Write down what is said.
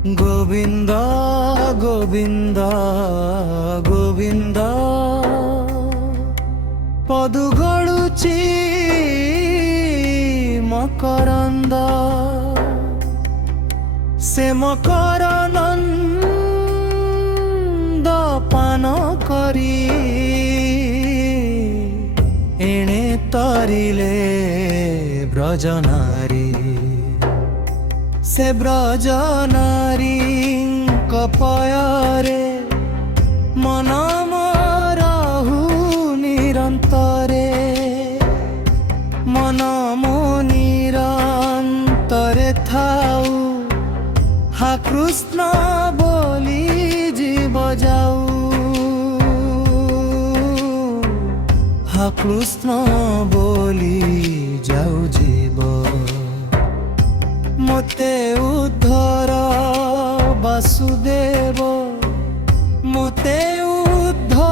গোবিন্দ গোবিন্দ গোবিন্দ পদু গড়ুচি মকরন্দ সে মকরনন্দ পান করি এণে তরিলে ব্রজনারী से ब्रज नारी कपयरे मन मोरहु निरंतरे मन मो निरंतरे थाऊ हा कृष्ण बोली जीव जाऊ हा कृष्ण बोली जाऊ जीव मोते उद्धर वासुदेव मोते उद्धर